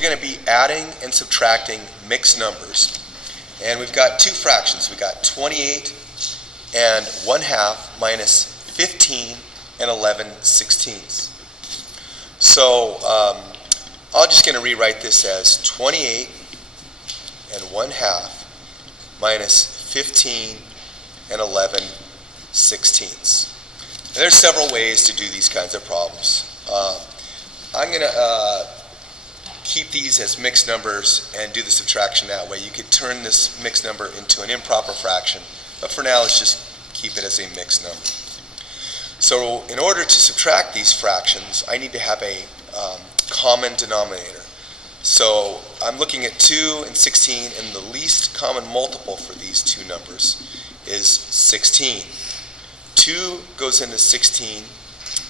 we're going to be adding and subtracting mixed numbers. And we've got two fractions. We've got 28 and 1/2 minus 15 and 11/16. So I'm just going to rewrite this as 28 and 1/2 minus 15 and 11/16. There's several ways to do these kinds of problems. I'm going to keep these as mixed numbers and do the subtraction that way. You could turn this mixed number into an improper fraction, but for now let's just keep it as a mixed number. So in order to subtract these fractions, I need to have a common denominator. So I'm looking at 2 and 16, and the least common multiple for these two numbers is 16. 2 goes into 16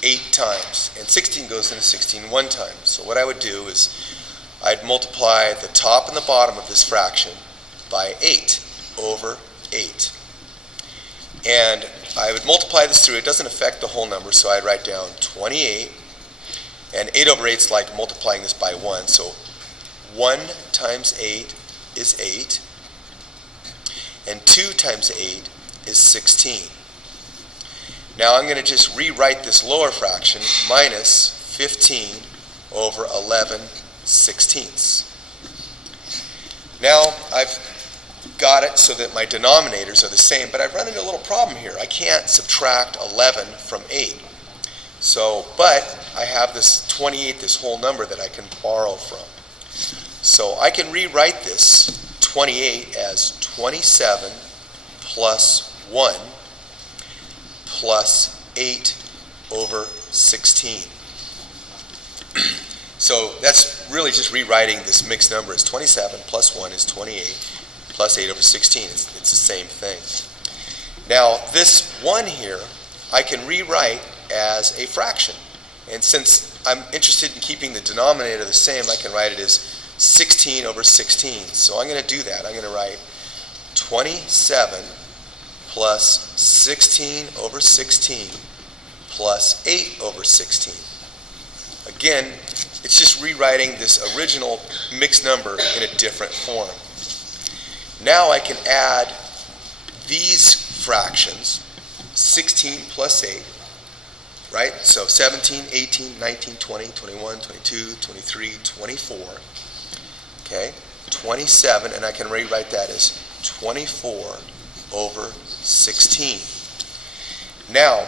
8 times, and 16 goes into 16 1 time. So what I would do is I'd multiply the top and the bottom of this fraction by 8 over 8. And I would multiply this through. It doesn't affect the whole number, so I'd write down 28, and 8 over 8 is like multiplying this by 1. So 1 times 8 is 8, and 2 times 8 is 16. Now I'm going to just rewrite this lower fraction, minus 15 over 11/16. Now I've got it so that my denominators are the same, but I've run into a little problem here. I can't subtract 11 from 8. So, but I have this 28, this whole number that I can borrow from. So I can rewrite this 28 as 27 plus 1 plus 8 over 16. So that's really just rewriting this mixed number as 27 plus 1 is 28 plus 8 over 16. It's the same thing. Now this 1 here I can rewrite as a fraction. And since I'm interested in keeping the denominator the same, I can write it as 16 over 16. So I'm going to do that. I'm going to write 27 plus 16 over 16 plus 8 over 16. Again, it's just rewriting this original mixed number in a different form. Now I can add these fractions, 16 plus 8, right? So 17, 18, 19, 20, 21, 22, 23, 24, okay? 27, and I can rewrite that as 24 over 16. Now,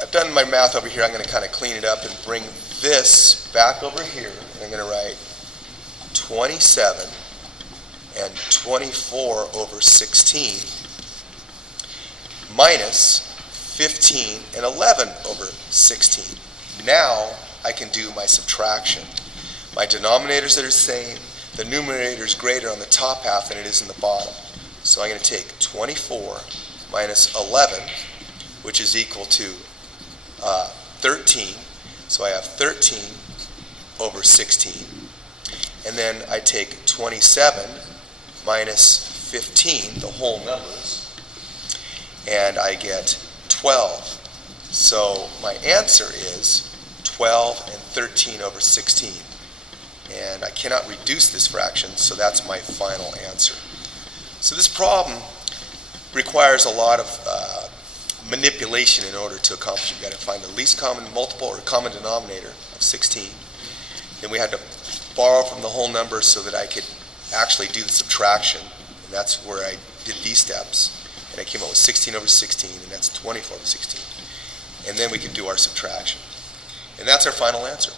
I've done my math over here. I'm going to kind of clean it up and bring this back over here. And I'm going to write 27 and 24 over 16 minus 15 and 11 over 16. Now I can do my subtraction. My denominators are the same. The numerator is greater on the top half than it is in the bottom. So I'm going to take 24 minus 11, which is equal to 13. So I have 13 over 16. And then I take 27 minus 15, the whole numbers, and I get 12. So my answer is 12 and 13 over 16. And I cannot reduce this fraction, so that's my final answer. So this problem requires a lot of manipulation in order to accomplish it. You've got to find the least common multiple or common denominator of 16. Then we had to borrow from the whole number so that I could actually do the subtraction. And that's where I did these steps. And I came up with 16 over 16, and that's 24 over 16. And then we can do our subtraction. And that's our final answer.